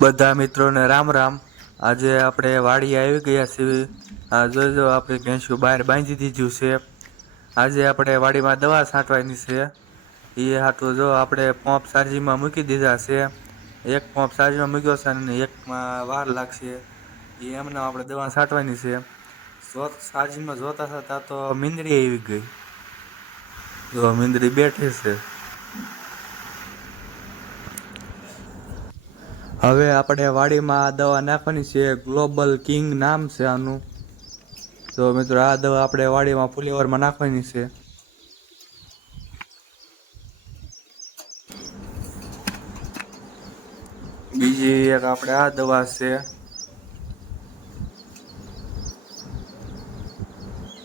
બધા મિત્રોને રામ રામ। આજે આપણે વાડી આવી ગયા છીએ। આ જોઈજો આપણે ભેંસું બહાર બાંધી દીધું છે। આજે આપણે વાડીમાં દવા છાંટવાની છે। એ હાટું જો આપણે પંપ ચાર્જિંગમાં મૂકી દીધા છે। એક પંપ ચાર્જિંગમાં મૂક્યો છે અને એકમાં વાર લાગશે। એ એમને આપણે દવા છાંટવાની છે। ચાર્જિંગમાં જોતા હતા તો મીંદડી આવી ગઈ। જો મીંદડી બેઠી છે। હવે આપણે વાડીમાં દવા નાખવાની છે। ગ્લોબલ કિંગ નામ છે આનું। તો મિત્રો આ દવા આપણે વાડીમાં ફુલેવરમાં નાખવાની છે। બીજી એક આપણે આ દવા છે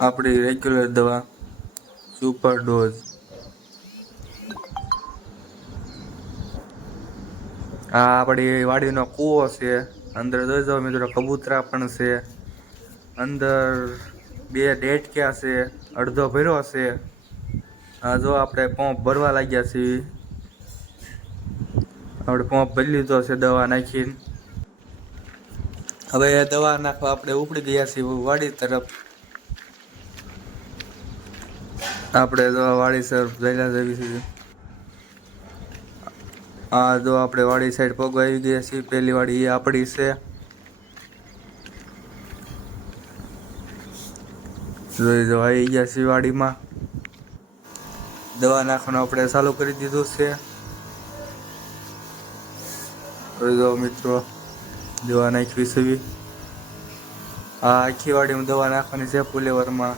આપણી રેગ્યુલર દવા સુપર ડોઝ। આ આપણી વાડીનો કૂવો છે। અંદર જોઈજો મિત્રો કબૂતરા પણ છે। અંદર 2 ડેટક્યા છે। અડધો ભર્યો છે। આ જો આપણે પંપ ભરવા લાગ્યા છીએ। આપણે પંપ ભરી લીધો છે દવા નાખીને। હવે દવા નાખવા આપણે ઉપડી ગયા છીએ વાડી તરફ। આપણે દવા વાડી તરફ જઈલા જવી છે। આ જો આપણે વાડી સાઈડ પગ આવી ગયા છીએ। પહેલી વાડી એ આપણી છે। જોઈ જો આવી ગયા છીએ વાડીમાં। દવા નાખવાનું આપણે ચાલુ કરી દીધું છે। જોઈ જો મિત્રો દવા નાખવી છે। આ આખી વાડીમાં દવા નાખવાની છે ફુલેવરમાં।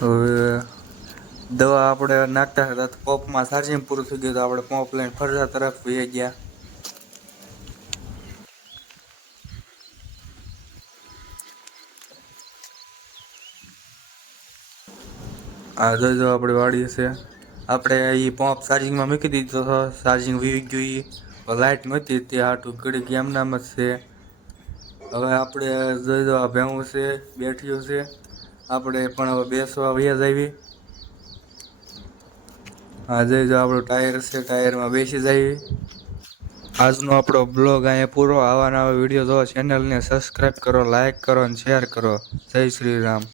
હવે દવા આપણે નાખતા હતા તો પંપમાં ચાર્જિંગ પૂરું થઈ ગયું તો આપણે પંપ લઈને ફરતા તરફ વહી ગયા। આ જોજો આપણી વાડી છે। આપણે એ પંપ ચાર્જિંગમાં મૂકી દીધો હતો। ચાર્જિંગ વી ગયું લાઇટ નહોતી તે હાટું ઘડીક એમ નામ જ છે। હવે આપણે જોઈજો આ ભેહું છે બેઠ્યું છે। આપણે પણ હવે બેસવા વયા જઈએ। આ જોઈજો આપણું ટાયર છે ટાયરમાં બેસી જઈએ। આજનો આપણો બ્લોગ અહીંયા પૂરો। આવા નવા વિડીયો જો ચેનલને સબસ્ક્રાઈબ કરો, લાઈક કરો અને શેર કરો। જય શ્રી રામ।